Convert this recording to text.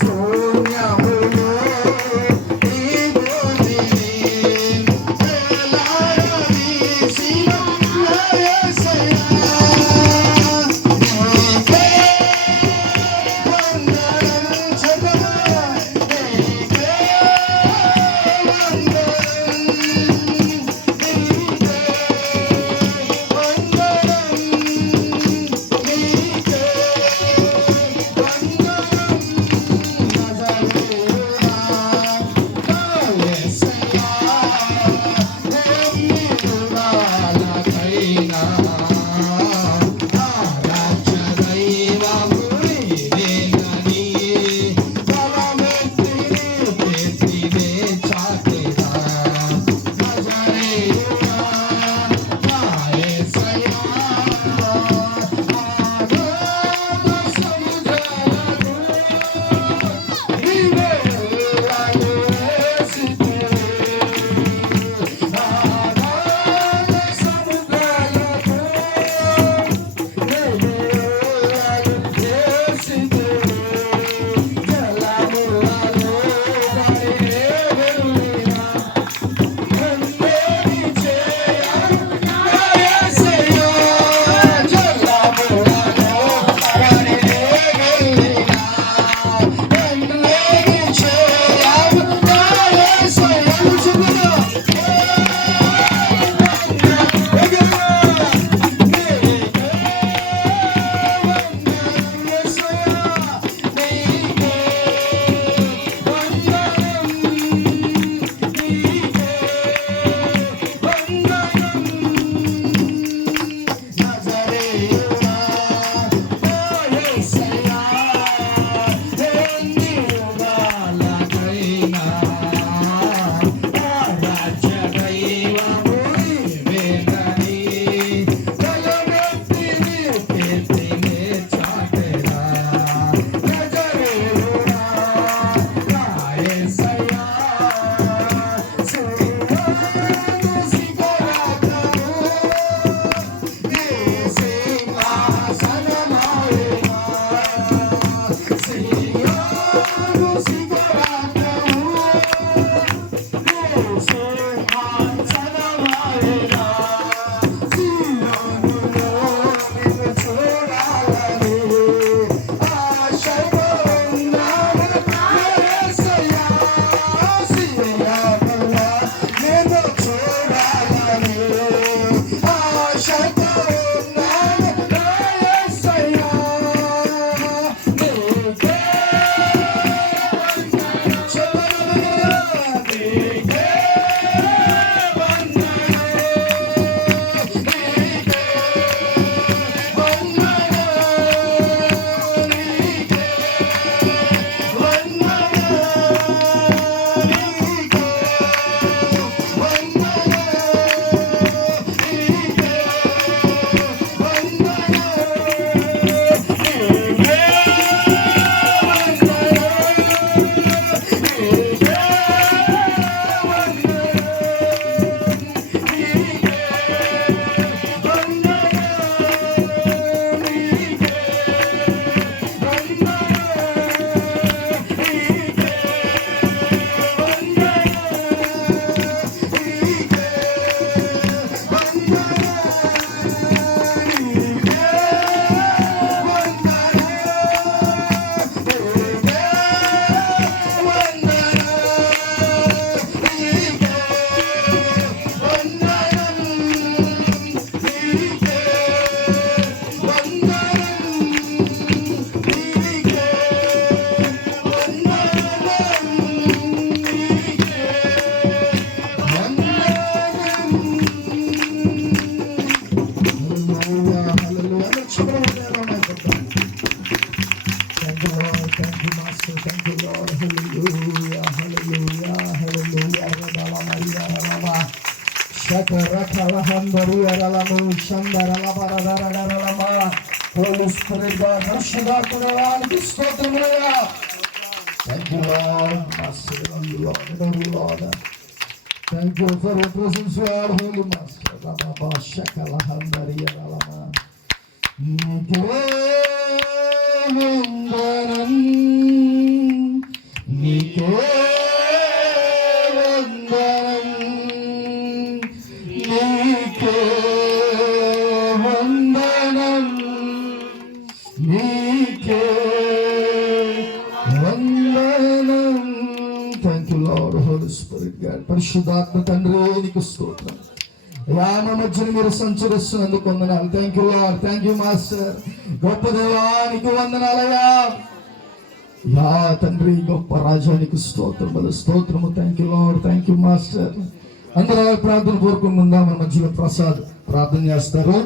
Sonia Holy Spirit God, పరిశుద్ధాత్మదేవానికి స్తోత్రములయ్యా. Thank you Lord, Master, you Lord, you Lord. Thank you for your presence, Lord, Holy Master. Rama Shakala Handariya Rama. Nike Vandanam, Nike Vandanam, Nike Vandanam, Nike Vandanam. Thank you Lord, Holy Spirit God. పరిశుద్ధాత్మ తండ్రి నీకు స్తోత్రం. యామ మధ్యన మీరు సంచరిస్తున్నందుకు వందనాలు. Thank you lord, thank you master. గొప్ప దేవానికి వందనాలయ్యా. యా తండ్రి, గొప్ప రాజానికి స్తోత్రములు స్తోత్రము. Thank you lord, thank you master. అందరూ ప్రార్థన కోరుకుందాం. మన మధ్యలో ప్రసాద్ ప్రార్థన చేస్తారు.